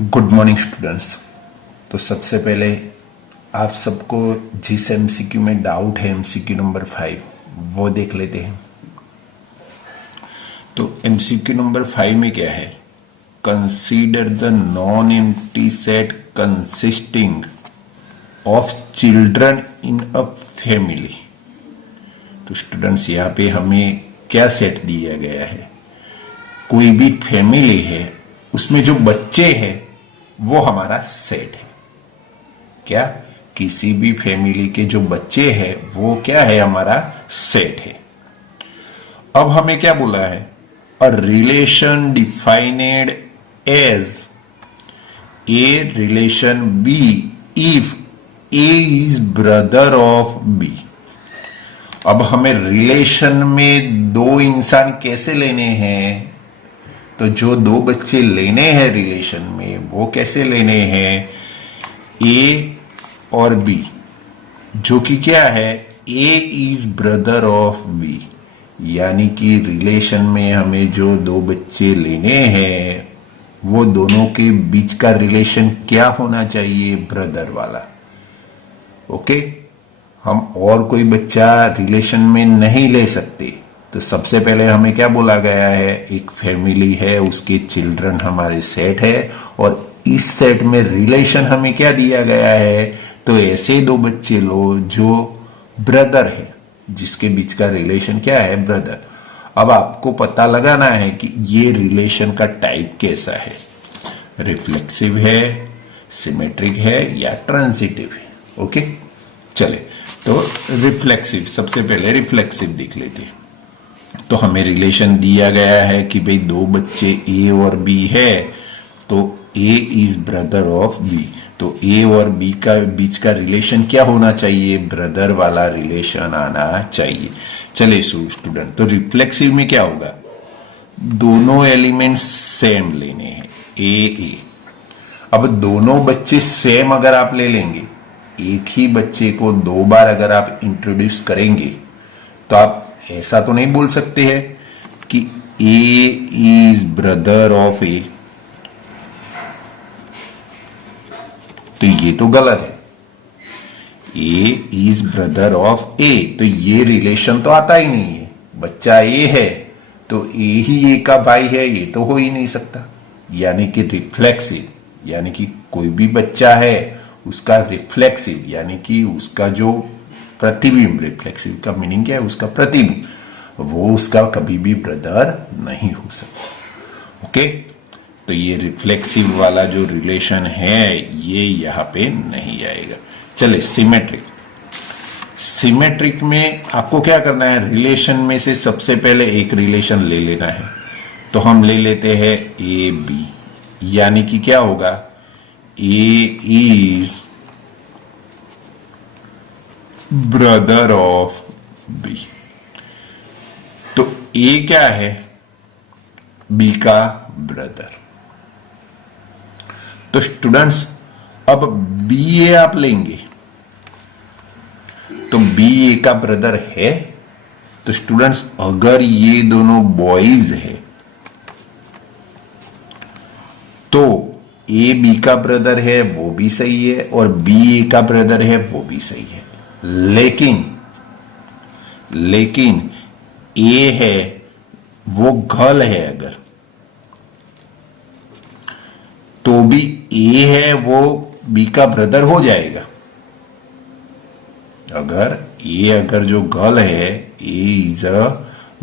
Good morning students. तो सबसे पहले आप सबको जिस एमसीक्यू में डाउट है एमसीक्यू नंबर 5 वो देख लेते हैं। तो एमसीक्यू नंबर 5 में क्या है? Consider the non empty set consisting of children in a family. तो स्टूडेंट्स यहाँ पे हमें क्या सेट दिया गया है? कोई भी फैमिली है उसमें जो बच्चे हैं वो हमारा सेट है। क्या? किसी भी फैमिली के जो बच्चे हैं वो क्या है? हमारा सेट है। अब हमें क्या बोला है? A relation defined as A relation B if A is brother of B. अब हमें रिलेशन में दो इंसान कैसे लेने हैं? तो जो दो बच्चे लेने हैं रिलेशन में वो कैसे लेने हैं? ए और बी, जो कि क्या है? A is brother of B, यानी कि रिलेशन में हमें जो दो बच्चे लेने हैं वो दोनों के बीच का रिलेशन क्या होना चाहिए? ब्रदर वाला। ओके, हम और कोई बच्चा रिलेशन में नहीं ले सकते। तो सबसे पहले हमें क्या बोला गया है? एक फैमिली है, उसके चिल्ड्रन हमारे सेट है और इस सेट में रिलेशन हमें क्या दिया गया है? तो ऐसे दो बच्चे लो जो ब्रदर है, जिसके बीच का रिलेशन क्या है? ब्रदर। अब आपको पता लगाना है कि ये रिलेशन का टाइप कैसा है, रिफ्लेक्सिव है, सिमेट्रिक है या ट्रांजिटिव है। ओके, चले तो रिफ्लेक्सिव, सबसे पहले रिफ्लेक्सिव देख लेते हैं। तो हमें रिलेशन दिया गया है कि भाई दो बच्चे ए और बी है, तो ए इज ब्रदर ऑफ बी। तो ए और बी का बीच का रिलेशन क्या होना चाहिए? ब्रदर वाला रिलेशन आना चाहिए। चले स्टूडेंट, तो रिफ्लेक्सिव में क्या होगा? दोनों एलिमेंट्स सेम लेने हैं, ए। अब दोनों बच्चे सेम अगर आप ले लेंगे, एक ही बच्चे को दो बार अगर आप इंट्रोड्यूस करेंगे तो आप ऐसा तो नहीं बोल सकते हैं कि ए इज ब्रदर ऑफ ए। तो ये तो गलत है। A is brother of A, तो ये रिलेशन तो आता ही नहीं है। बच्चा ए है तो ए ही ए का भाई है, ये तो हो ही नहीं सकता। यानी कि रिफ्लेक्सिव, यानी कि कोई भी बच्चा है उसका रिफ्लेक्सिव, यानी कि उसका जो प्रतिबिंब, रिफ्लेक्सिव का मीनिंग क्या है? उसका प्रतिबिंब, वो उसका कभी भी ब्रदर नहीं हो सकता। ओके, तो ये रिफ्लेक्सिव वाला जो रिलेशन है ये यहां पे नहीं आएगा। चले सिमेट्रिक। सिमेट्रिक में आपको क्या करना है? रिलेशन में से सबसे पहले एक रिलेशन ले लेना है। तो हम ले लेते हैं ए बी, यानी कि क्या होगा? ए इज ब्रदर ऑफ बी। तो ए क्या है? बी का ब्रदर। तो स्टूडेंट्स अब बी ए आप लेंगे तो बी ए का ब्रदर है। तो स्टूडेंट्स अगर ये दोनों बॉयज है तो ए बी का ब्रदर है वो भी सही है और बी ए का ब्रदर है वो भी सही है। लेकिन ए है वो गर्ल है अगर, तो भी ए है वो बी का ब्रदर हो जाएगा। अगर जो गर्ल है, A is a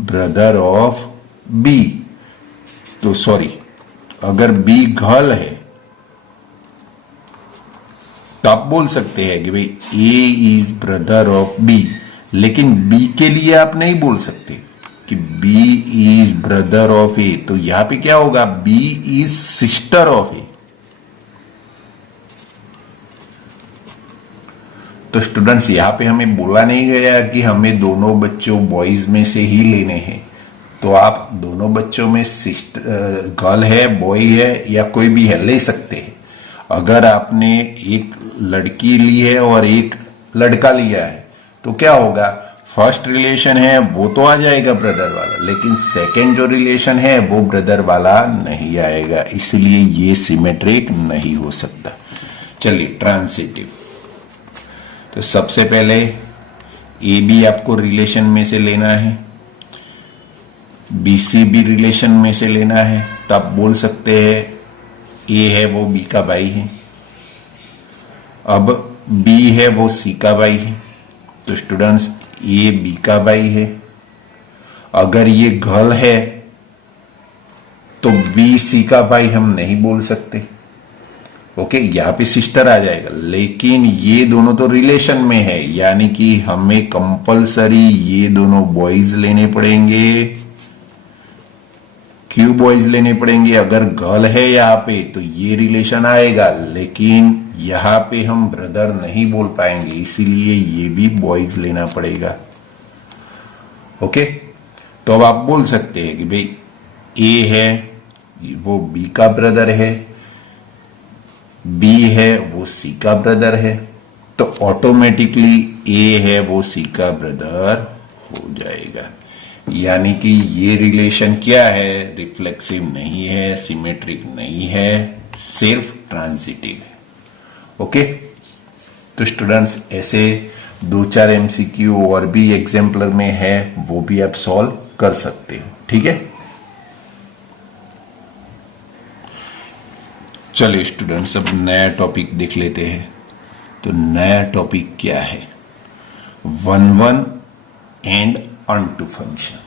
brother of B, तो सॉरी, अगर बी गर्ल है तो आप बोल सकते हैं कि भाई A is brother of B. लेकिन बी के लिए आप नहीं बोल सकते कि B is brother of A. तो यहां पे क्या होगा? B is sister of A. तो स्टूडेंट्स यहां पे हमें बोला नहीं गया कि हमें दोनों बच्चों बॉयज में से ही लेने हैं। तो आप दोनों बच्चों में सिस्टर, गर्ल है, बॉय है या कोई भी है, ले सकते हैं। अगर आपने एक लड़की ली है और एक लड़का लिया है तो क्या होगा? फर्स्ट रिलेशन है वो तो आ जाएगा ब्रदर वाला, लेकिन सेकंड जो रिलेशन है वो ब्रदर वाला नहीं आएगा, इसलिए ये सिमेट्रिक नहीं हो सकता। चलिए ट्रांसिटिव, तो सबसे पहले ए बी आपको रिलेशन में से लेना है, बी सी भी रिलेशन में से लेना है, तो आप बोल सकते हैं ए है वो बी का भाई है, अब बी है वो सी का भाई है, तो स्टूडेंट्स ए बी का भाई है। अगर ये गर्ल है तो बी सी का भाई हम नहीं बोल सकते, ओके, यहां पे सिस्टर आ जाएगा, लेकिन ये दोनों तो रिलेशन में है, यानी कि हमें कंपलसरी ये दोनों बॉयज लेने पड़ेंगे। क्यों बॉयज लेने पड़ेंगे? अगर गर्ल है यहाँ पे तो ये रिलेशन आएगा, लेकिन यहां पे हम ब्रदर नहीं बोल पाएंगे, इसीलिए ये भी बॉयज लेना पड़ेगा। ओके, तो अब आप बोल सकते हैं कि भाई ए है वो बी का ब्रदर है, बी है वो सी का ब्रदर है, तो ऑटोमेटिकली ए है वो सी का ब्रदर हो जाएगा। यानी कि ये रिलेशन क्या है? रिफ्लेक्सिव नहीं है, सिमेट्रिक नहीं है, सिर्फ ट्रांजिटिव है। ओके, तो स्टूडेंट्स ऐसे 2-4 एमसीक्यू और भी एग्जाम्पलर में है, वो भी आप सॉल्व कर सकते हो। ठीक है, चलिए स्टूडेंट्स अब नया टॉपिक देख लेते हैं। तो नया टॉपिक क्या है? 1-1 एंड ऑनटू फंक्शन।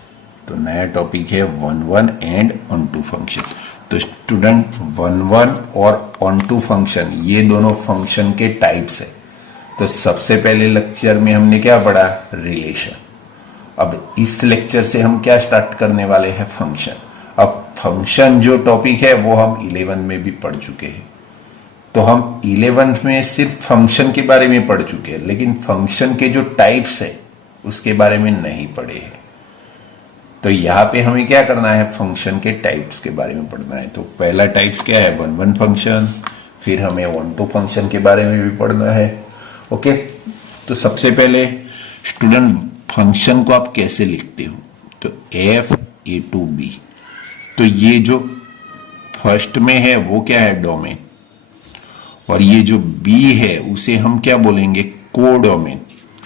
तो नया टॉपिक है 1-1 एंड ऑनटू फंक्शन। तो स्टूडेंट 1-1 और ऑनटू फंक्शन ये दोनों फंक्शन के टाइप्स है। तो सबसे पहले लेक्चर में हमने क्या पढ़ा? रिलेशन। अब इस लेक्चर से हम क्या स्टार्ट करने वाले हैं? फंक्शन। अब फंक्शन जो टॉपिक है वो हम 11 में भी पढ़ चुके हैं, तो हम 11 में सिर्फ फंक्शन के बारे में पढ़ चुके हैं, लेकिन फंक्शन के जो टाइप्स है उसके बारे में नहीं पढ़े हैं। तो यहां पे हमें क्या करना है? फंक्शन के टाइप्स के बारे में पढ़ना है। तो पहला टाइप्स क्या है? 1-1 फंक्शन। फिर हमें 1-2 फंक्शन के बारे में भी पढ़ना है। ओके, तो सबसे पहले स्टूडेंट फंक्शन को आप कैसे लिखते हो? तो f(a to b), तो ये जो फर्स्ट में है वो क्या है? डोमेन। और ये जो b है उसे हम क्या बोलेंगे? कोडोमेन।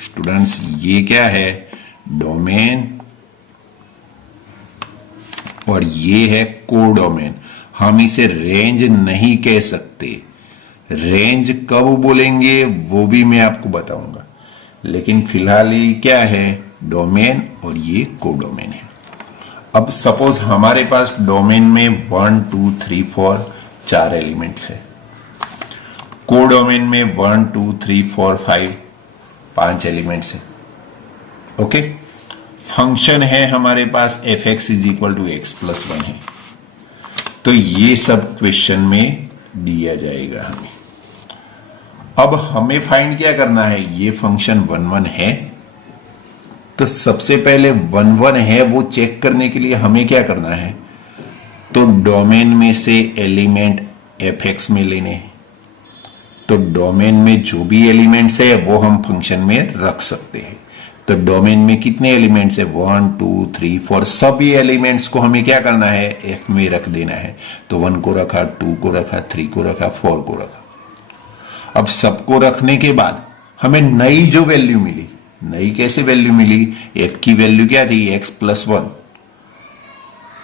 स्टूडेंट्स ये क्या है? डोमेन, और ये है कोडोमेन। हम इसे रेंज नहीं कह सकते। रेंज कब बोलेंगे वो भी मैं आपको बताऊंगा, लेकिन फिलहाल ये क्या है? डोमेन, और ये कोडोमेन है। अब सपोज हमारे पास डोमेन में 1 2 3 4 4 एलिमेंट्स है, कोडोमेन में 1 2 3 4 5 5 एलिमेंट्स है। ओके, फंक्शन है हमारे पास f(x) = x+1 है। तो ये सब क्वेश्चन में दिया जाएगा हमें। अब हमें फाइंड क्या करना है? ये फंक्शन 1-1 है, तो सबसे पहले 1-1 है वो चेक करने के लिए हमें क्या करना है? तो डोमेन में से एलिमेंट f(x) में लेने हैं। तो डोमेन में जो भी एलिमेंट्स है वो हम फंक्शन में रख सकते हैं। तो डोमेन में कितने एलिमेंट्स है? 1 2 3 4, सभी एलिमेंट्स को हमें क्या करना है? f में रख देना है। तो 1 को रखा, 2 को रखा, 3 को रखा, 4 को रखा। अब सबको रखने के बाद हमें नई जो वैल्यू मिली, नई कैसे वैल्यू मिली? f की वैल्यू क्या थी? x+1।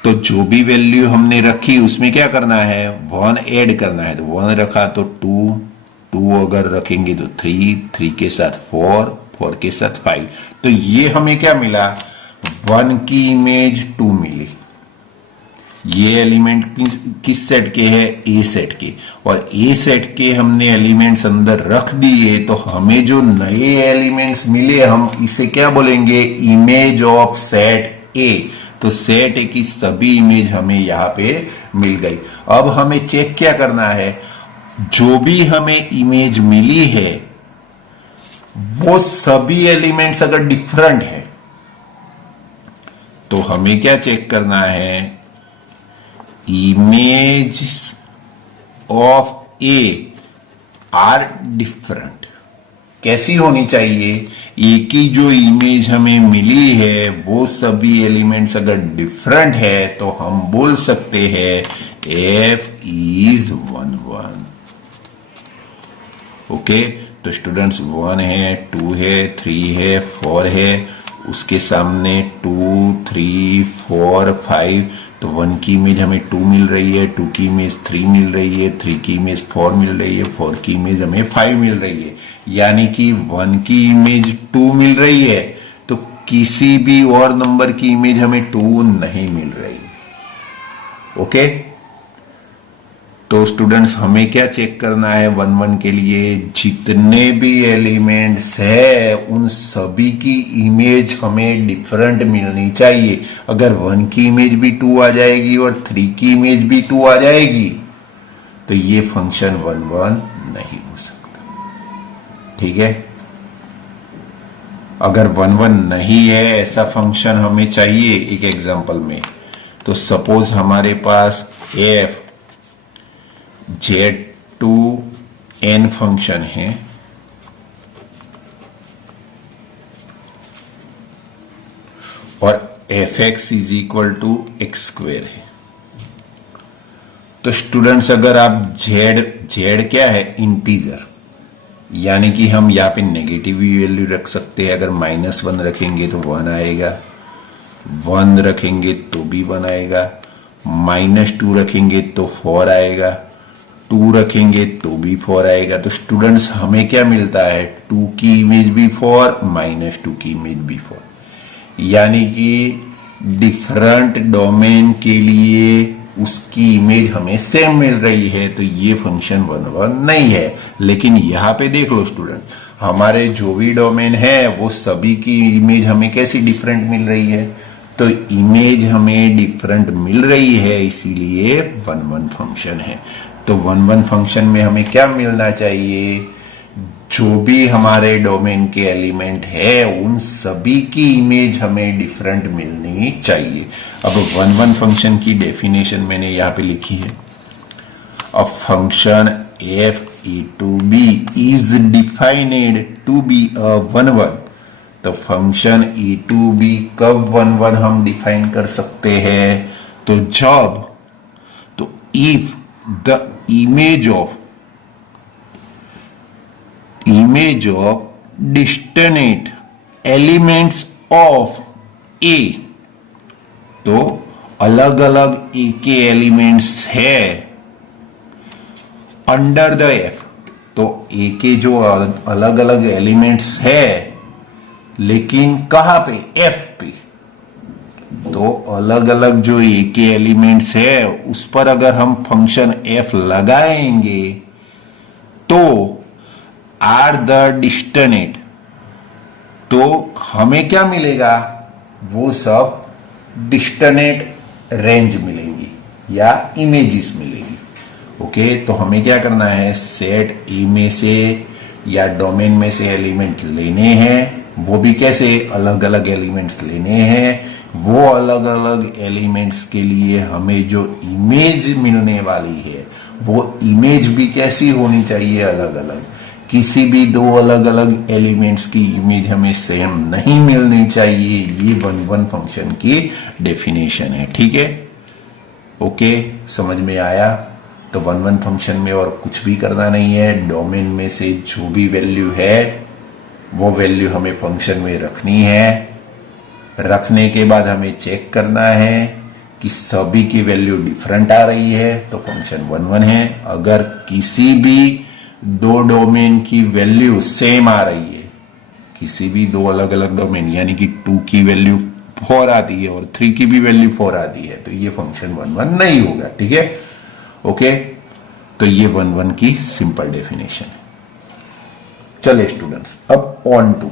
तो जो भी वैल्यू हमने रखी उसमें क्या करना है? 1 ऐड करना है। तो 1 रखा तो 2, 2 अगर रखेंगे तो 3, 3 के साथ 4, 4 के साथ 5। तो ये हमें क्या मिला? 1 की इमेज 2 मिली। ये एलिमेंट किस सेट के है? ए सेट के। और ए सेट के हमने एलिमेंट्स अंदर रख दिए, तो हमें जो नए एलिमेंट्स मिले हम इसे क्या बोलेंगे? इमेज ऑफ सेट ए। तो सेट ए की सभी इमेज हमें यहां पे मिल गई। अब हमें चेक क्या करना है? जो भी हमें इमेज मिली है वो सभी एलिमेंट्स अगर डिफरेंट है तो हमें क्या चेक करना है? Image of A R different. कैसी होनी चाहिए, ए की जो इमेज हमें मिली है वो सभी एलिमेंट्स अगर डिफरेंट है तो हम बोल सकते हैं एफ इज 1 1। ओके, तो स्टूडेंट्स 1 है, 2 है, 3 है, 4 है, उसके सामने 2 3 4 5, तो 1 की इमेज हमें 2 मिल रही है, 2 की इमेज 3 मिल रही है, 3 की इमेज 4 मिल रही है, 4 की इमेज हमें 5 मिल रही है, यानी कि 1 की इमेज 2 मिल रही है तो किसी भी और नंबर की इमेज हमें 2 नहीं मिल रही। ओके, तो स्टूडेंट्स हमें क्या चेक करना है 1 1 के लिए, जितने भी एलिमेंट्स है उन सभी की इमेज हमें डिफरेंट मिलनी चाहिए। अगर 1 की इमेज भी 2 आ जाएगी और 3 की इमेज भी 2 आ जाएगी तो ये फंक्शन 1 1 नहीं हो सकता। ठीक है, अगर 1 1 नहीं है ऐसा फंक्शन हमें चाहिए एक एग्जांपल में, तो सपोज हमारे पास एफ Z2n फंक्शन है और fx is equal to x square है। तो स्टूडेंट्स अगर आप z क्या है, इंटीजर, यानी कि हम यहां पे नेगेटिव वैल्यू रख सकते हैं। अगर -1 रखेंगे तो 1 आएगा, 1 रखेंगे तो भी 1 आएगा, -2 रखेंगे तो 4 आएगा, 2 रखेंगे तो भी 4 आएगा। तो स्टूडेंट्स हमें क्या मिलता है, 2 की इमेज भी 4, -2 की इमेज भी 4, यानी कि डिफरेंट डोमेन के लिए उसकी इमेज हमें सेम मिल रही है। तो ये फंक्शन 1 1 नहीं है। लेकिन यहां पे देख लो स्टूडेंट, हमारे जो भी डोमेन है वो सभी की इमेज हमें कैसी डिफरेंट मिल रही है, तो इमेज हमें डिफरेंट मिल रही है, इसीलिए 1 1 फंक्शन है। तो 1 1 फंक्शन में हमें क्या मिलना चाहिए, जो भी हमारे डोमेन के एलिमेंट है उन सभी की इमेज हमें डिफरेंट मिलनी चाहिए। अब 1 1 फंक्शन की डेफिनेशन मैंने यहां पे लिखी है, a function f A to B is defined to be a 1 1। तो फंक्शन ए टू बी कब 1 1 हम डिफाइन कर सकते हैं, तो जब, तो if the image of distinct elements of A, तो अलग अलग A के एलिमेंट्स है अंडर द F, तो A के जो अलग अलग एलिमेंट्स है लेकिन कहां पे, F पे, तो अलग अलग जो ए के एलिमेंट्स है उस पर अगर हम फंक्शन एफ लगाएंगे तो आर द डिस्टिंक्ट, तो हमें क्या मिलेगा, वो सब डिस्टिंक्ट रेंज मिलेंगी या इमेजेस मिलेगी। ओके, तो हमें क्या करना है, सेट ए में से या डोमेन में से एलिमेंट लेने हैं, वो भी कैसे, अलग अलग एलिमेंट्स लेने हैं। वो अलग अलग एलिमेंट्स के लिए हमें जो इमेज मिलने वाली है वो इमेज भी कैसी होनी चाहिए, अलग अलग। किसी भी दो अलग अलग एलिमेंट्स की इमेज हमें सेम नहीं मिलनी चाहिए। ये 1 1 फंक्शन की डेफिनेशन है। ठीक है, ओके, समझ में आया। तो 1 1 फंक्शन में और कुछ भी करना नहीं है, डोमेन में से जो भी वैल्यू है वो वैल्यू हमें फंक्शन में रखनी है। रखने के बाद हमें चेक करना है कि सभी की वैल्यू डिफरेंट आ रही है तो फंक्शन 1 1 है। अगर किसी भी दो डोमेन की वैल्यू सेम आ रही है, किसी भी दो अलग अलग डोमेन, यानी कि 2 की वैल्यू 4 आती है और 3 की भी वैल्यू 4 आती है, तो ये फंक्शन 1 1 नहीं होगा। ठीक है, ओके, तो ये 1 1 की सिंपल डेफिनेशन है। चलिए स्टूडेंट्स, अब ऑन टू,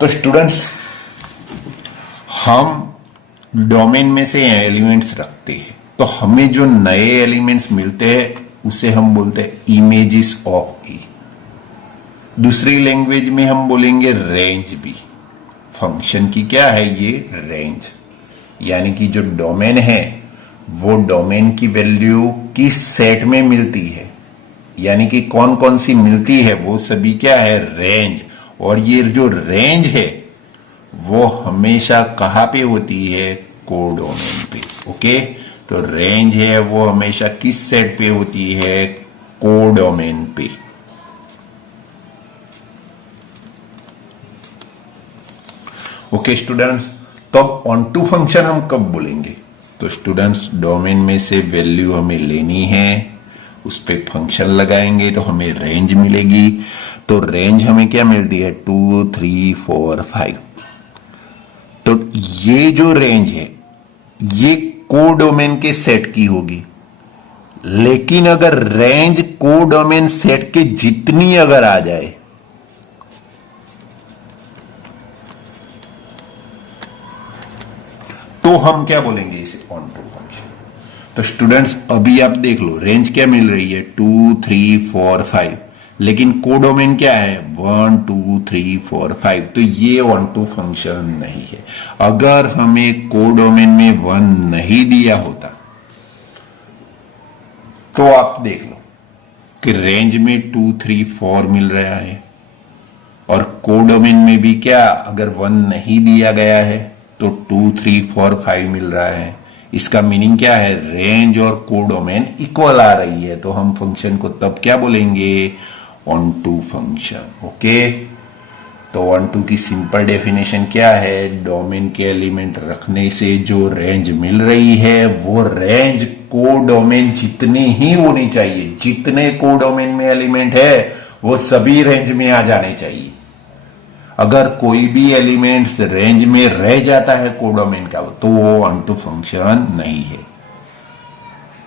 तो स्टूडेंट्स हम डोमेन में से एलिमेंट्स रखते हैं, तो हमें जो नए एलिमेंट्स मिलते हैं उसे हम बोलते हैं इमेजेस ऑफ ए। दूसरी लैंग्वेज में हम बोलेंगे रेंज भी। फंक्शन की क्या है ये, रेंज, यानी कि जो डोमेन है वो डोमेन की वैल्यू किस सेट में मिलती है, यानी कि कौन कौन सी मिलती है वो सभी क्या है, रेंज। और ये जो रेंज है वो हमेशा कहां पे होती है, कोडोमेन पे। ओके, तो रेंज है वो हमेशा किस सेट पे होती है, कोडोमेन पे। ओके स्टूडेंट्स, तो अब ऑन टू फंक्शन हम कब बोलेंगे? तो स्टूडेंट्स, डोमेन में से वैल्यू हमें लेनी है, उस पर फंक्शन लगाएंगे तो हमें रेंज मिलेगी। तो रेंज हमें क्या मिलती है, 2 3 4 5। तो ये जो रेंज है ये कोडोमेन के सेट की होगी। लेकिन अगर रेंज कोडोमेन सेट के जितनी अगर आ जाए तो हम क्या बोलेंगे इसे, ऑन टू फंक्शन। तो स्टूडेंट्स अभी आप देख लो, रेंज क्या मिल रही है, 2 3 4 5, लेकिन कोडोमेन क्या है, 1 2 3 4 5। तो ये ऑन टू फंक्शन नहीं है। अगर हमें कोडोमेन में 1 नहीं दिया होता तो आप देख लो कि रेंज में 2 3 4 मिल रहा है, और कोडोमेन में भी क्या, अगर 1 नहीं दिया गया है तो 2 3 4 5 मिल रहा है। इसका मीनिंग क्या है, रेंज और कोडोमेन इक्वल आ रही है। तो हम फंक्शन को तब क्या बोलेंगे, ऑन टू फंक्शन। ओके, तो ऑन टू की सिंपल डेफिनेशन क्या है, डोमेन के एलिमेंट रखने से जो रेंज मिल रही है वो रेंज कोडोमेन जितनी ही होनी चाहिए। जितने कोडोमेन में एलिमेंट है वो सभी रेंज में आ जाने चाहिए। अगर कोई भी एलिमेंट्स रेंज में रह जाता है कोडोमेन का, तो वो ऑन टू फंक्शन नहीं है।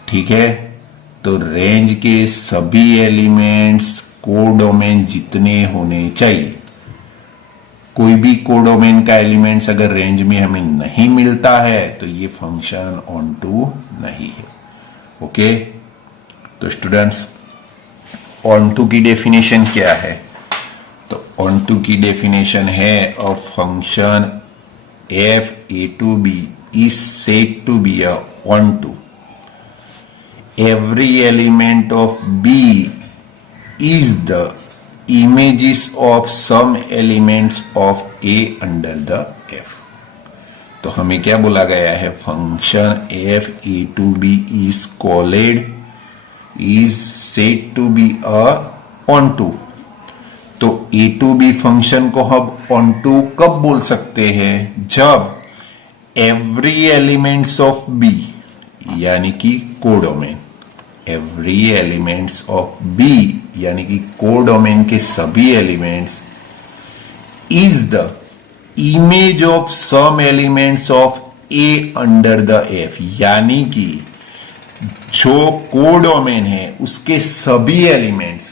ठीक है, तो रेंज के सभी एलिमेंट्स कोडोमेन जितने होने चाहिए। कोई भी कोडोमेन का एलिमेंट्स अगर रेंज में हमें नहीं मिलता है तो ये फंक्शन ऑन टू नहीं है। ओके, तो स्टूडेंट्स ऑन टू की डेफिनेशन क्या है? तो ऑन टू की डेफिनेशन है a function f A to B is said to be a onto every element of B is the images of some elements of A under the F। तो हमें क्या बोला गया है, function f A to B is called is said to be a onto. तो A to B function को हम on to कब बोल सकते हैं, जब एवरी एलिमेंट्स ऑफ बी यानी कि codomain, every elements of B यानी कि कोडोमेन के सभी elements is the image of some elements of A under the f, यानी कि जो कोडोमेन है उसके सभी एलिमेंट्स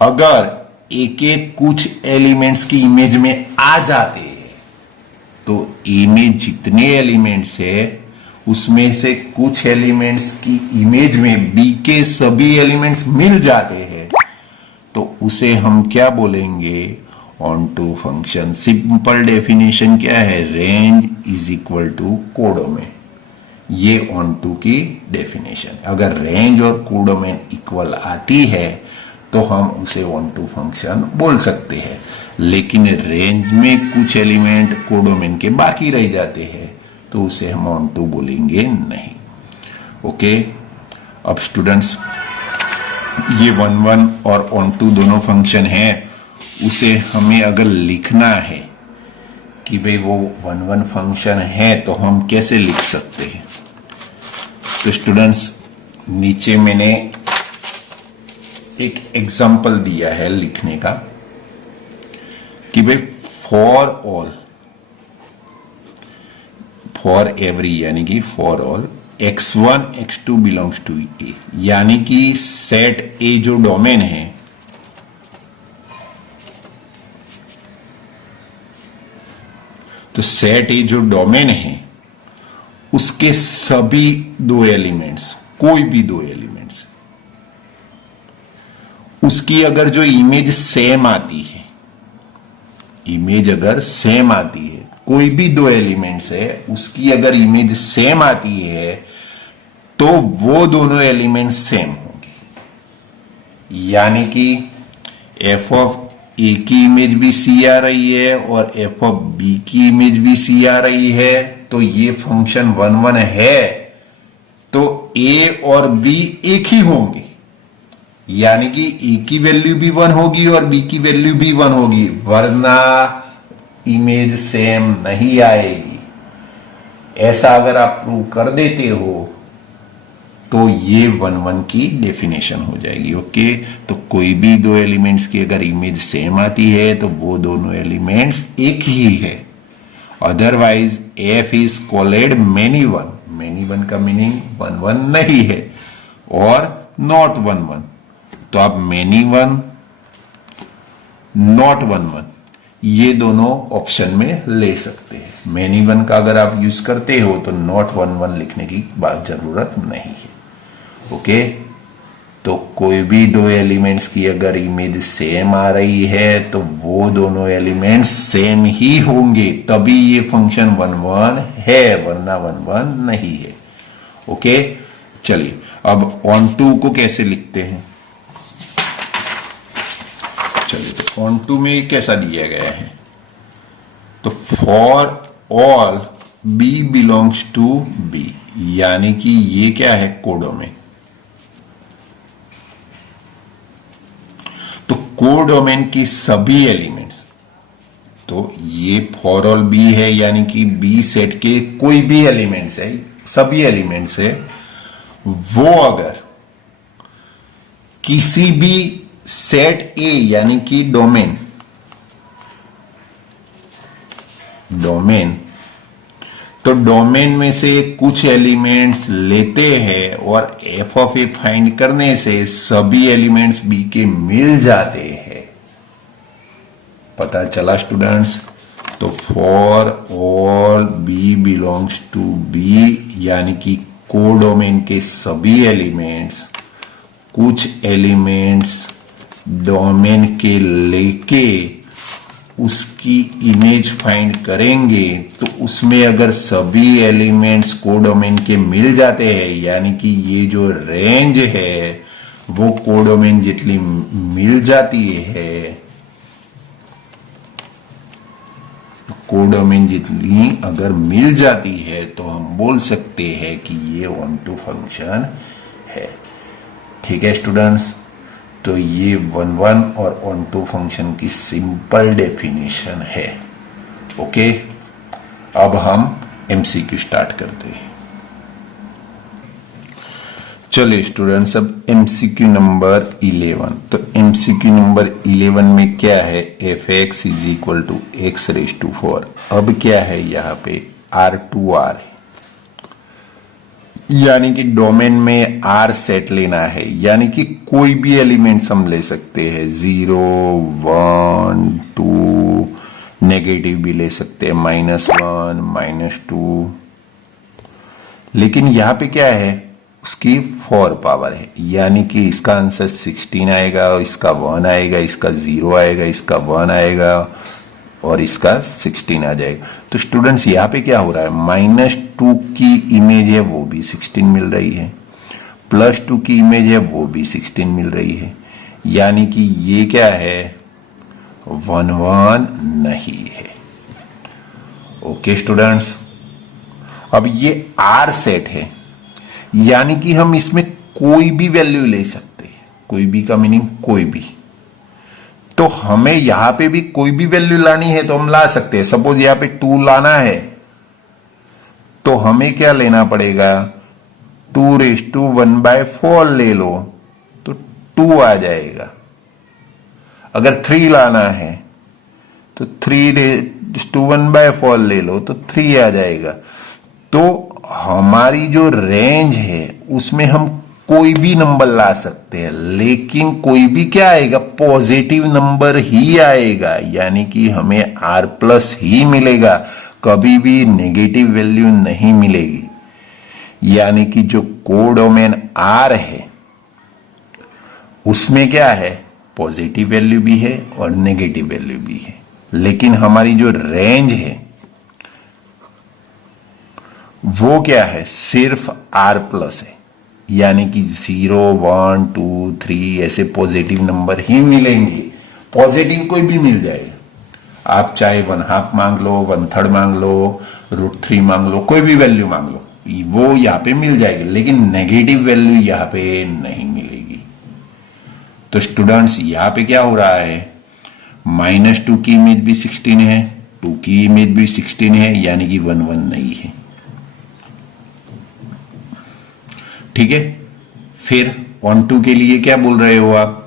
अगर ए के कुछ एलिमेंट्स की इमेज में आ जाते हैं तो ए में जितने एलिमेंट्स है उसमें से कुछ एलिमेंट्स की इमेज में बी के सभी एलिमेंट्स मिल जाते हैं तो उसे हम क्या बोलेंगे, onto function. Simple definition क्या है, range is equal to codomain. ये ऑन टू की डेफिनेशन। अगर रेंज और कोडोमेन इक्वल आती है तो हम उसे ऑन टू फंक्शन बोल सकते हैं। लेकिन रेंज में कुछ एलिमेंट कोडोमेन के बाकी रह जाते हैं तो उसे हम ऑन टू बोलेंगे नहीं। ओके, अब स्टूडेंट्स ये 1 1 और ऑन टू दोनों फंक्शन है, उसे हमें अगर लिखना है कि भाई वो 1 1 फंक्शन है तो हम कैसे लिख सकते हैं। तो स्टूडेंट्स नीचे मैंने एक एग्जांपल दिया है लिखने का कि भाई फॉर ऑल, फॉर एवरी यानी कि for all x1 x2 belongs to A, यानी कि सेट ए जो डोमेन है तो सेट ए जो डोमेन है उसके सभी दो एलिमेंट्स, कोई भी दो एलिमेंट्स, उसकी अगर जो इमेज सेम आती है, इमेज अगर सेम आती है, कोई भी दो एलिमेंट्स है उसकी अगर इमेज सेम आती है तो वो दोनों एलिमेंट्स सेम होंगे। यानी कि एफ ऑफ ए की इमेज भी सी आ रही है और एफ ऑफ बी की इमेज भी सी आ रही है, तो ये फंक्शन 1 1 है, तो ए और बी एक ही होंगे, यानी कि ए की वैल्यू भी 1 होगी और बी की वैल्यू भी 1 होगी, वरना इमेज सेम नहीं आएगी। ऐसा अगर आप प्रूव कर देते हो तो ये 1 1 की डेफिनेशन हो जाएगी। ओके, तो कोई भी दो एलिमेंट्स की अगर इमेज सेम आती है तो वो दोनों एलिमेंट्स एक ही है, otherwise F is called many one. Many one का मीनिंग 1 1 नहीं है और नॉट 1 1, तो आप मेनी वन नॉट 1 1 ये दोनों ऑप्शन में ले सकते हैं। मेनी वन का अगर आप यूज करते हो तो नॉट 1 1 लिखने की बात जरूरत नहीं है। ओके, तो कोई भी दो एलिमेंट्स की अगर इमेज सेम आ रही है तो वो दोनों एलिमेंट्स सेम ही होंगे, तभी ये फंक्शन 1 1 है, वरना 1 1 नहीं है। ओके, चलिए अब ऑन टू को कैसे लिखते हैं। चलिए, तो ऑन टू में कैसा दिया गया है, तो for all b belongs to B, यानी कि ये क्या है, कोडोमेन। तो कोडोमेन की सभी एलिमेंट्स, तो ये फॉर ऑल बी है, यानी कि बी सेट के कोई भी एलिमेंट्स है, सभी एलिमेंट्स है, वो अगर किसी भी सेट ए यानी कि डोमेन तो डोमेन में से कुछ एलिमेंट्स लेते हैं और एफ ऑफ ए फाइंड करने से सभी एलिमेंट्स बी के मिल जाते हैं। पता चला स्टूडेंट्स। तो for all b belongs to B, यानी कि कोडोमेन के सभी एलिमेंट्स कुछ एलिमेंट्स डोमेन के लेके उसकी इमेज फाइंड करेंगे, तो उसमें अगर सभी एलिमेंट्स कोडोमेन के मिल जाते हैं, यानी कि ये जो रेंज है वो कोडोमेन जितनी मिल जाती है, कोडोमेन जितनी अगर मिल जाती है तो हम बोल सकते हैं कि ये ऑन टू फंक्शन है। ठीक है स्टूडेंट्स, तो ये 1 1 और ऑन टू फंक्शन की सिंपल डेफिनेशन है। ओके, अब हम एमसीक्यू स्टार्ट करते हैं। चलिए स्टूडेंट्स, अब एमसीक्यू नंबर 11। तो एमसीक्यू नंबर 11 में क्या है, f x is equal to x raise to 4। अब क्या है यहाँ पे R2R है, यानी कि डोमेन में R सेट लेना है, यानी कि कोई भी एलिमेंट्स हम ले सकते हैं, 0 1 2, नेगेटिव भी ले सकते हैं, -1 -2, लेकिन यहां पे क्या है, उसकी 4 पावर है, यानी कि इसका आंसर 16 आएगा, इसका 1 आएगा, इसका 0 आएगा, इसका 1 आएगा और इसका 16 आ जाएगा। तो स्टूडेंट्स यहाँ पे क्या हो रहा है, -2 की इमेज है वो भी 16 मिल रही है, +2 की इमेज है वो भी 16 मिल रही है, यानी कि ये क्या है, 1 1 नहीं है। ओके स्टूडेंट्स, अब ये R सेट है, यानी कि हम इसमें कोई भी वैल्यू ले सकते हैं, कोई भी का मीनिंग कोई भी। तो हमें यहां पे भी कोई भी वैल्यू लानी है तो हम ला सकते हैं। सपोज यहां पे 2 लाना है तो हमें क्या लेना पड़ेगा, 2⁴ ले लो तो 2 आ जाएगा। अगर 3 लाना है तो 3⁴ ले लो तो 3 आ जाएगा। तो हमारी जो रेंज है उसमें हम कोई भी नंबर ला सकते हैं, लेकिन कोई भी क्या आएगा, पॉजिटिव नंबर ही आएगा, यानी कि हमें R+ ही मिलेगा, कभी भी नेगेटिव वैल्यू नहीं मिलेगी। यानी कि जो कोडोमेन R है उसमें क्या है, पॉजिटिव वैल्यू भी है और नेगेटिव वैल्यू भी है, लेकिन हमारी जो रेंज है वो क्या है, सिर्फ R+ है। यानी कि 0, 1, 2, 3 ऐसे पॉजिटिव नंबर ही मिलेंगे। पॉजिटिव कोई भी मिल जाएगा, आप चाहे 1/2 मांग लो, 1/3 मांग लो, √3 मांग लो, कोई भी वैल्यू मांग लो, वो यहाँ पे मिल जाएगी, लेकिन नेगेटिव वैल्यू यहाँ पे नहीं मिलेगी। तो स्टूडेंट्स यहाँ पे क्या हो रहा है, -2 की इमेज भी 16 है, 2 की इमेज भी 16 है, यानी कि 1, 1 नहीं है। ठीक है, फिर 1, 2 के लिए क्या बोल रहे हो आप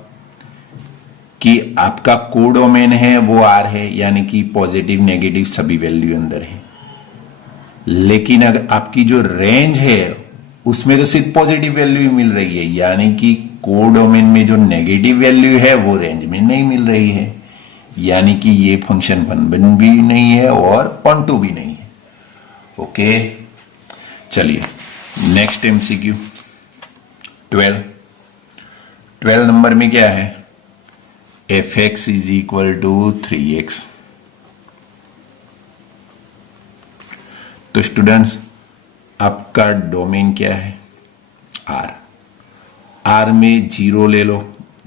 कि आपका कोडोमेन है वो R है, यानी कि पॉजिटिव नेगेटिव सभी वैल्यू अंदर है। लेकिन अगर आपकी जो रेंज है उसमें तो सिर्फ पॉजिटिव वैल्यू ही मिल रही है, यानी कि कोडोमेन में जो नेगेटिव वैल्यू है वो रेंज में नहीं मिल रही है, यानी कि ये फंक्शन 1 भी नहीं है और 1, 2 भी नहीं है। ओके, चलिए नेक्स्ट MCQ 12 नंबर में क्या है, fx = 3x। तो स्टूडेंट्स आपका डोमेन क्या है, R में 0 ले लो,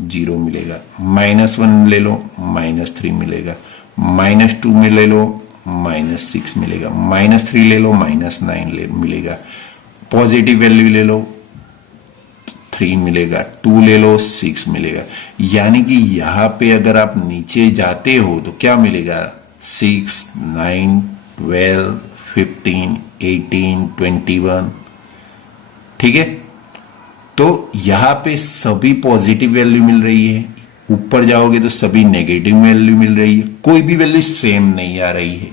0 मिलेगा, -1 ले लो, -3 मिलेगा, -2 में ले लो, -6 मिलेगा, -3 ले लो, -9 मिलेगा, पॉजिटिव वैल्यू ले लो 3 मिलेगा, 2 ले लो 6 मिलेगा। यानी कि यहां पे अगर आप नीचे जाते हो तो क्या मिलेगा, 6, 9, 12, 15, 18, 21। ठीक है, तो यहां पे सभी पॉजिटिव वैल्यू मिल रही है, ऊपर जाओगे तो सभी नेगेटिव वैल्यू मिल रही है, कोई भी वैल्यू सेम नहीं आ रही है,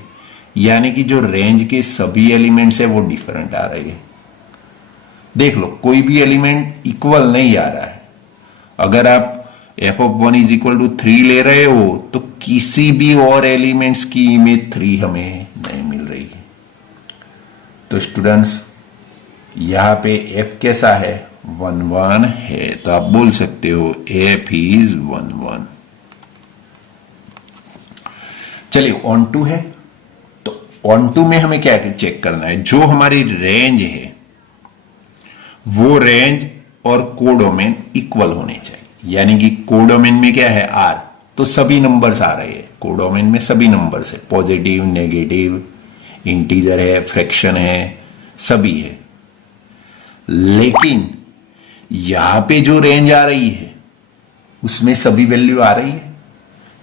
यानी कि जो रेंज के सभी एलिमेंट्स है वो डिफरेंट आ रहे हैं। देख लो, कोई भी एलिमेंट इक्वल नहीं आ रहा है। अगर आप f(1) = 3 ले रहे हो तो किसी भी और एलिमेंट्स की इमेज 3 हमें नहीं मिल रही है। तो स्टूडेंट्स यहां पे f कैसा है, 1, 1 है, तो आप बोल सकते हो f is 1, 1। चलिए ऑन टू है, तो ऑन टू में हमें क्या चेक करना है, जो हमारी रेंज है वो रेंज और कोडोमेन इक्वल होने चाहिए। यानी कि कोडोमेन में क्या है, R, तो सभी नंबर्स आ रहे हैं, कोडोमेन में सभी नंबर्स है, पॉजिटिव, नेगेटिव, इंटीजर है, फ्रैक्शन है, सभी है। लेकिन यहां पे जो रेंज आ रही है उसमें सभी वैल्यू आ रही है,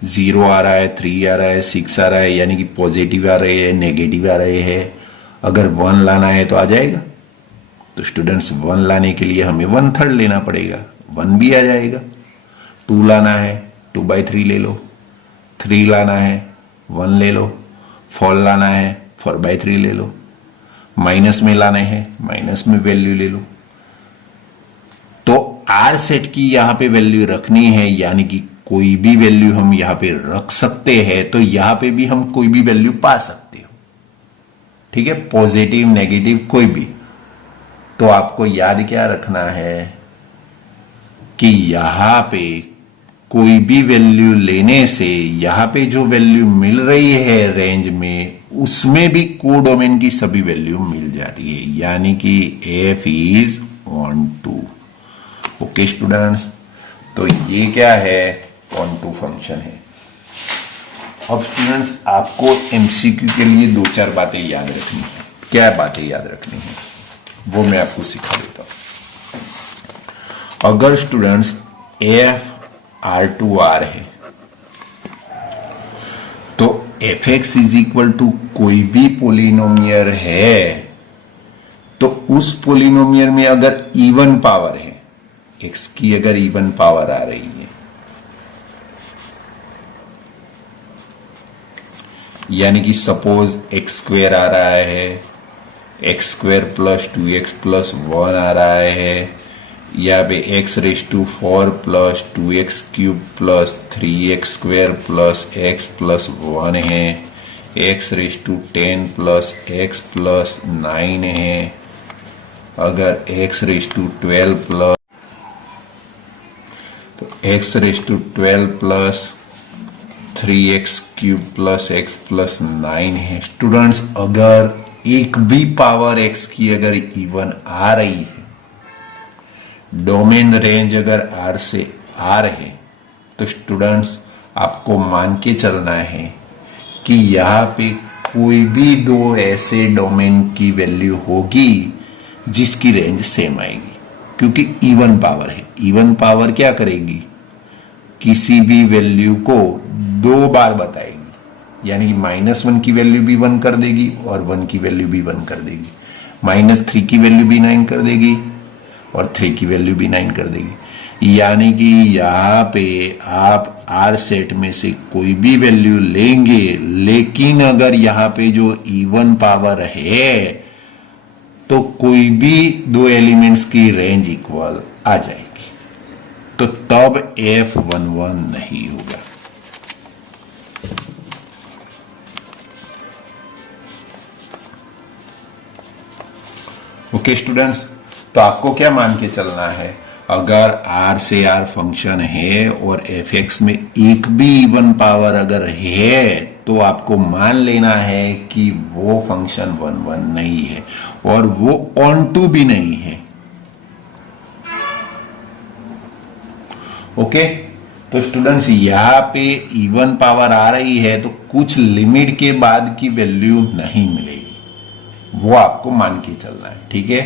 0 आ रहा है, 3 आ रहा है, 6 आ रहा है, यानी कि पॉजिटिव आ रहे हैं, नेगेटिव आ रहे हैं। अगर 1 लाना है तो आ जाएगा, तो स्टूडेंट्स 1 लाने के लिए हमें 1/3 लेना पड़ेगा, 1 भी आ जाएगा। 2 लाना है 2/3 ले लो, 3 लाना है 1 ले लो, 4 लाना है 4/3 ले लो, माइनस में लाना है माइनस में वैल्यू ले लो। तो R सेट की यहां पे वैल्यू रखनी है, यानी कि कोई भी वैल्यू हम यहां पे रख सकते हैं, तो यहां पे भी हम कोई भी वैल्यू पा सकते हो। ठीक है, पॉजिटिव नेगेटिव कोई भी। तो आपको याद क्या रखना है कि यहां पे कोई भी वैल्यू लेने से यहां पे जो वैल्यू मिल रही है रेंज में, उसमें भी कोडोमेन की सभी वैल्यू मिल जाती है, यानी कि f is 1, 2। ओके स्टूडेंट्स, तो ये क्या है, ऑन टू फंक्शन है। अब स्टूडेंट्स आपको MCQ के लिए 2-4 बातें याद रखनी है। क्या बातें याद रखनी है वो मैं आपको सिखा देता हूं। अगर स्टूडेंट्स f R2R है तो fx = कोई भी पोलिनोमियल है, तो उस पोलिनोमियल में अगर इवन पावर है, x की अगर इवन पावर आ रही है, यानी कि सपोज x² आ रहा है, x² + 2x + 1 आ रहा है, या पे x⁴ + 2x³ + 3x² + x + 1 है, x⁻10 + x + 9 है, अगर x⁻12 तो x⁻12 + 3x³ + x + 9 है। स्टूडेंट्स अगर एक भी पावर x की अगर इवन आ रही है डोमेन रेंज अगर आर से आर है तो स्टूडेंट्स आपको मान के चलना है कि यहाँ पे कोई भी दो ऐसे डोमेन की वैल्यू होगी जिसकी रेंज सेम आएगी, क्योंकि इवन पावर है। इवन पावर क्या करेगी, किसी भी वैल्यू को दो बार बताएगी, यानी कि -1 की वैल्यू भी 1 कर देगी और 1 की वैल्यू भी 1 कर देगी, -3 की वैल्यू भी 9 कर देगी और 3 की वैल्यू भी 9 कर देगी। यानी कि यहाँ पे आप आर सेट में से कोई भी वैल्यू लेंगे, लेकिन अगर यहाँ पे जो इवन पावर है तो कोई भी दो एलिमेंट्स की रेंज इक्वल आ जाएगी, तो तब F11 नहीं होगा। ओके स्टूडेंट्स, तो आपको क्या मान के चलना है, अगर R से R फंक्शन है और fx में एक भी इवन पावर अगर है तो आपको मान लेना है कि वो फंक्शन 11 नहीं है और वो ऑन टू भी नहीं है। ओके, तो स्टूडेंट्स यहाँ पे इवन पावर आ रही है तो कुछ लिमिट के बाद की वैल्यू नहीं मिलेगी, वो आपको मान के चलना है। ठीक है,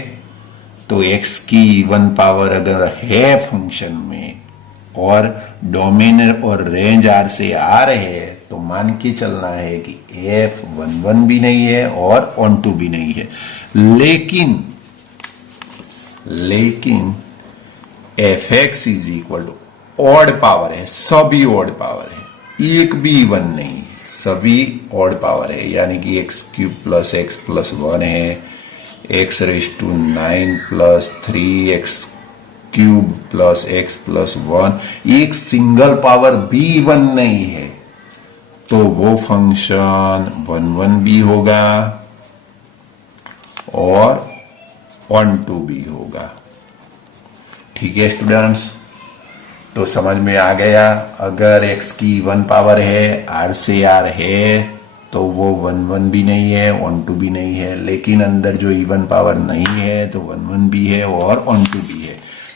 तो x की इवन पावर अगर है फंक्शन में और डोमेन और रेंज R से R है तो मान के चलना है कि F11 भी नहीं है और ऑन टू भी नहीं है। लेकिन fx is equal to odd power है, सभी ऑड पावर है, एक भी इवन नहीं है, सभी ऑड पावर है, यानी कि x³ प्लस x प्लस 1 है, x⁻⁹ plus 3x³ plus x plus 1, एक सिंगल पावर भी इवन नहीं है, तो वो फंक्शन 11 भी होगा और ऑन टू भी होगा। ठीक है स्टूडेंट्स, तो समझ में आ गया, अगर x की इवन पावर है, R से R है, तो वो 11 भी नहीं है, ऑन टू भी नहीं है, लेकिन अंदर जो इवन पावर नहीं है तो 11 भी है और ऑन टू भी है।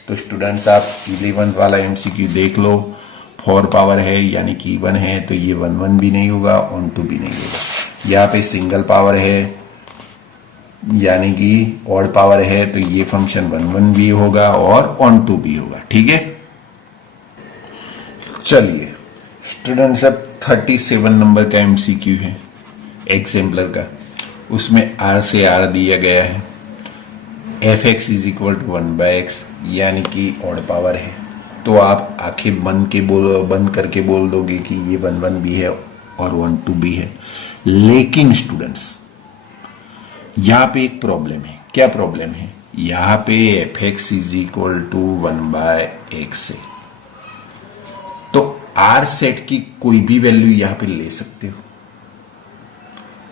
तो स्टूडेंट्स आप 11th वाला MCQ देख लो, 4 पावर है यानी कि इवन है, तो ये 11 भी नहीं होगा, ऑन टू भी नहीं होगा। यहाँ पे सिंगल पावर है यानी कि ऑड पावर है, तो ये फंक्शन 11 भी होगा और ऑन टू भी होगा। ठीक है, चलिए स्टूडेंट्स अब 37 नंबर का MCQ है एग्जाम्पलर का, उसमें R से R दिया गया है, fx is equal to 1/x यानी कि ऑड पावर है, तो आप आंखें बंद करके बोल दोगे कि ये 11 भी है और 12 भी है। लेकिन स्टूडेंट्स यहाँ पे एक प्रॉब्लम है। क्या प्रॉब्लम है, यहाँ पे fx is equal to 1/x है, तो R सेट की कोई भी वैल्यू यहां पे ले सकते हो।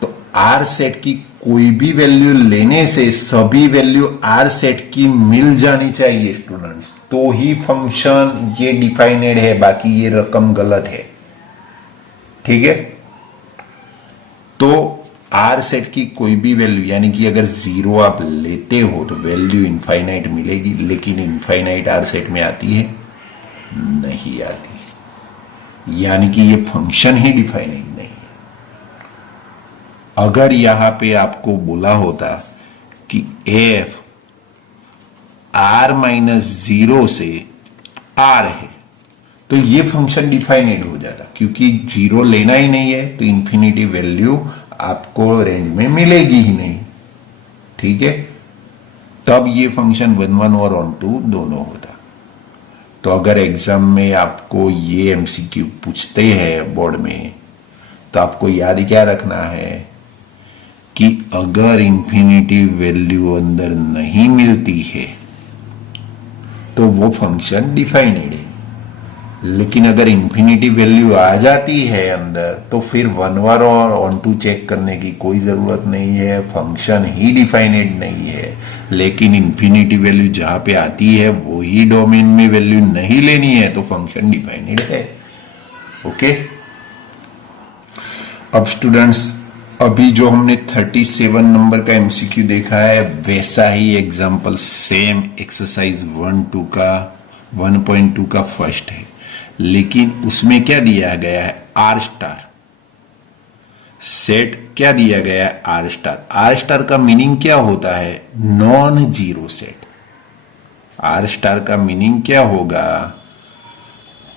तो R सेट की कोई भी वैल्यू लेने से सभी वैल्यू R सेट की मिल जानी चाहिए स्टूडेंट्स, तो ही फंक्शन ये डिफाइनेड है, बाकी ये रकम गलत है। ठीक है, तो R सेट की कोई भी वैल्यू, यानी कि अगर 0 आप लेते हो तो वैल्यू इनफाइनाइट मिलेगी, लेकिन इनफाइनाइट R सेट में आती है, नहीं आती, यानी कि ये फंक्शन ही डिफाइनिंग नहीं है। अगर यहां पे आपको बोला होता कि f R-0 से R है तो ये फंक्शन डिफाइनेड हो जाता, क्योंकि 0 लेना ही नहीं है तो इंफिनिटी वैल्यू आपको रेंज में मिलेगी ही नहीं। ठीक है, तब ये फंक्शन 11 और ऑन टू दोनों होता। तो अगर एग्जाम में आपको ये MCQ पूछते हैं बोर्ड में, तो आपको याद क्या रखना है कि अगर इंफिनिटी वैल्यू अंदर नहीं मिलती है तो वो फंक्शन डिफाइनेड है, लेकिन अगर इंफिनिटी वैल्यू आ जाती है अंदर तो फिर 1 और ऑन टू चेक करने की कोई जरूरत नहीं है, फंक्शन ही डिफाइनेड नहीं है। लेकिन इंफिनिटी वैल्यू जहां पे आती है वो ही डोमेन में वैल्यू नहीं लेनी है तो फंक्शन डिफाइनेड है। ओके, अब स्टूडेंट्स अभी जो हमने 37 नंबर का एमसीक्यू देखा है वैसा ही एग्जाम्पल सेम एक्सरसाइज 1.2 का 1.2 का फर्स्ट है, लेकिन उसमें क्या दिया गया है आर स्टार सेट। क्या दिया गया है आर स्टार। आर स्टार का मीनिंग क्या होता है non zero set. R star का मीनिंग क्या होगा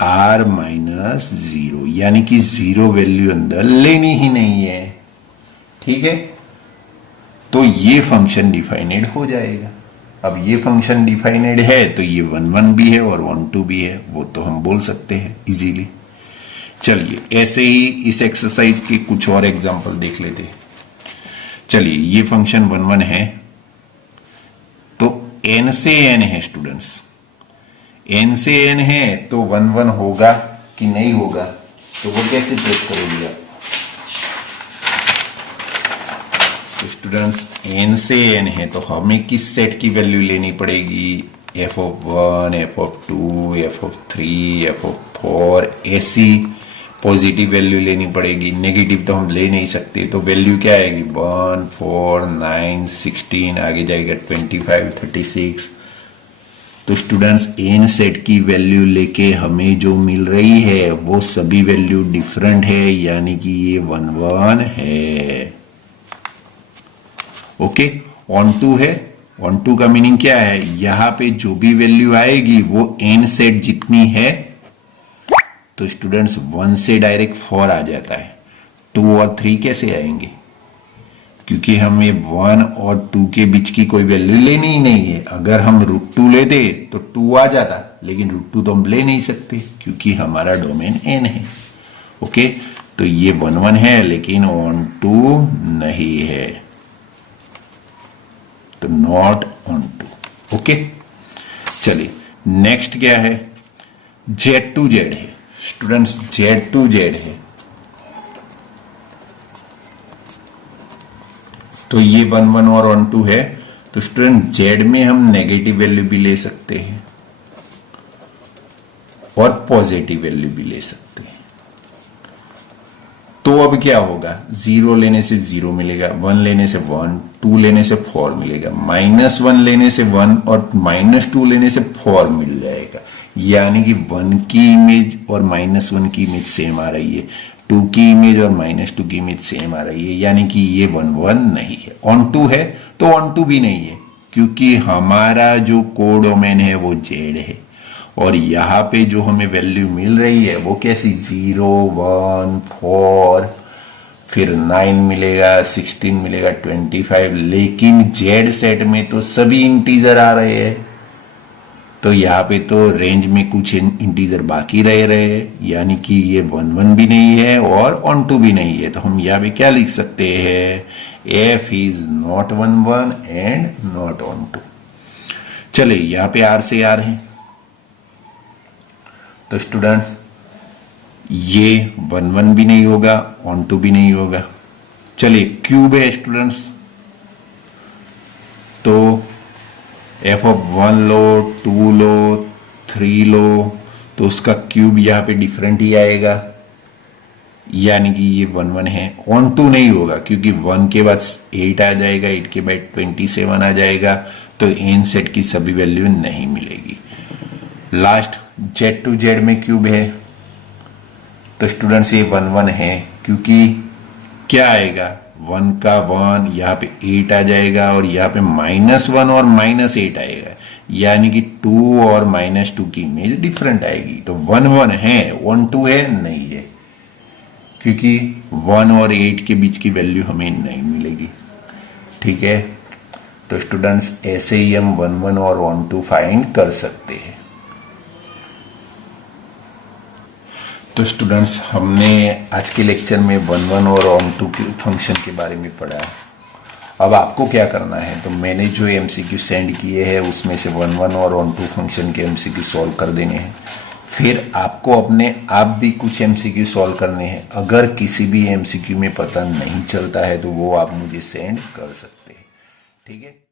आर माइनस जीरो, यानी कि जीरो वैल्यू अंदर लेनी ही नहीं है। ठीक है, तो ये फंक्शन डिफाइनेड हो जाएगा। अब ये फंक्शन डिफाइनेड है तो ये 1 भी है और 1 भी है, वो तो हम बोल सकते हैं इजीली। चलिए ऐसे ही इस एक्सरसाइज के कुछ और एग्जांपल देख लेते हैं। चलिए ये फंक्शन 1 है तो n से n है स्टूडेंट्स, n से n है तो 1 होगा कि नहीं होगा, तो वो कैसे चेक करोगे आप। स्टूडेंट्स n से n है तो हमें किस सेट की वैल्यू लेनी पड़ेगी f(1), f(2), f(3), f(4), ऐसी पॉजिटिव वैल्यू लेनी पड़ेगी। नेगेटिव तो हम ले नहीं सकते, तो वैल्यू क्या आएगी 1, 4, 9, 16, आगे जाएगा 25, 36। तो स्टूडेंट्स n सेट की वैल्यू लेके हमें जो मिल रही है वो सभी वैल्यू डिफरेंट है, यानी कि ये 1 है। ओके, ऑन टू है। ऑन टू का मीनिंग क्या है यहां पे जो भी वैल्यू आएगी वो n सेट जितनी है, तो स्टूडेंट्स 1 से डायरेक्ट 4 आ जाता है। 2 और 3 कैसे आएंगे, क्योंकि हमें 1 और 2 के बीच की कोई वैल्यू लेनी ही नहीं है। अगर हम √2 लेते तो 2 आ जाता, लेकिन √2 तो हम ले नहीं सकते क्योंकि हमारा डोमेन n है। ओके, तो ये 1 है लेकिन ऑन टू नहीं है, तो नॉट ऑन टू। ओके, चलिए नेक्स्ट क्या है Z2Z है स्टूडेंट्स, Z2Z है तो ये 1 और 1 है। तो स्टूडेंट Z में हम नेगेटिव वैल्यू भी ले सकते हैं और पॉजिटिव वैल्यू भी ले सकते हैं। तो अब क्या होगा 0 लेने से 0 मिलेगा, 1 लेने से 1, 2 लेने से 4 मिलेगा, -1 लेने से 1 और -2 लेने से 4 मिल जाएगा। यानी कि 1 की इमेज और -1 की इमेज सेम आ रही है, 2 की इमेज और -2 की इमेज सेम आ रही है, यानी कि ये 1 नहीं है। ऑन टू है तो ऑन टू भी नहीं है, क्योंकि हमारा जो कोडोमेन है वो Z है और यहां पे जो हमें वैल्यू मिल रही है वो कैसी 0, 1, 4, फिर 9 मिलेगा, 16 मिलेगा, 25, लेकिन Z सेट में तो सभी इंटीजर आ रहे हैं, तो यहाँ पे तो रेंज में कुछ इंटीजर बाकी रह रहे हैं, यानी कि ये 1 भी नहीं है और ऑन टू भी नहीं है। तो हम यहाँ पे क्या लिख सकते हैं f is not 1 and not onto. चले यहाँ पे R से R है, तो स्टूडेंट्स ये 1 भी नहीं होगा, ऑन टू भी नहीं होगा। चलिए क्यूब है स्टूडेंट्स, तो f(1) लो, 2 लो, 3 लो, तो उसका क्यूब यहां पे डिफरेंट ही आएगा, यानी कि ये 1 है। ऑन टू नहीं होगा क्योंकि 1 के बाद 8 आ जाएगा, 8 के बाद 27 आ जाएगा, तो n सेट की सभी वैल्यू नहीं मिलेगी। लास्ट Z2Z में क्यूब है, तो स्टूडेंट्स ये 1 है, क्योंकि क्या आएगा 1 का 1, यहाँ पे 8 आ जाएगा और यहाँ पे -1 और -8 आएगा, यानी कि 2 और -2 की इमेज डिफरेंट आएगी। तो 1 है, 1 है नहीं है, क्योंकि 1 और 8 के बीच की वैल्यू हमें नहीं मिलेगी। ठीक है, तो स्टूडेंट्स ऐसे ही हम 1 और 1 फाइंड कर सकते हैं। तो स्टूडेंट्स हमने आज के लेक्चर में 1 और ऑन टू के फंक्शन के बारे में पढ़ा। अब आपको क्या करना है, तो मैंने जो एमसीक्यू सेंड किए हैं उसमें से 1 और ऑन टू फंक्शन के एमसीक्यू सॉल्व कर देने हैं। फिर आपको अपने आप भी कुछ एमसीक्यू सॉल्व करने हैं। अगर किसी भी एमसीक्यू में पता नहीं चलता है तो वो आप मुझे सेंड कर सकते हैं। ठीक है।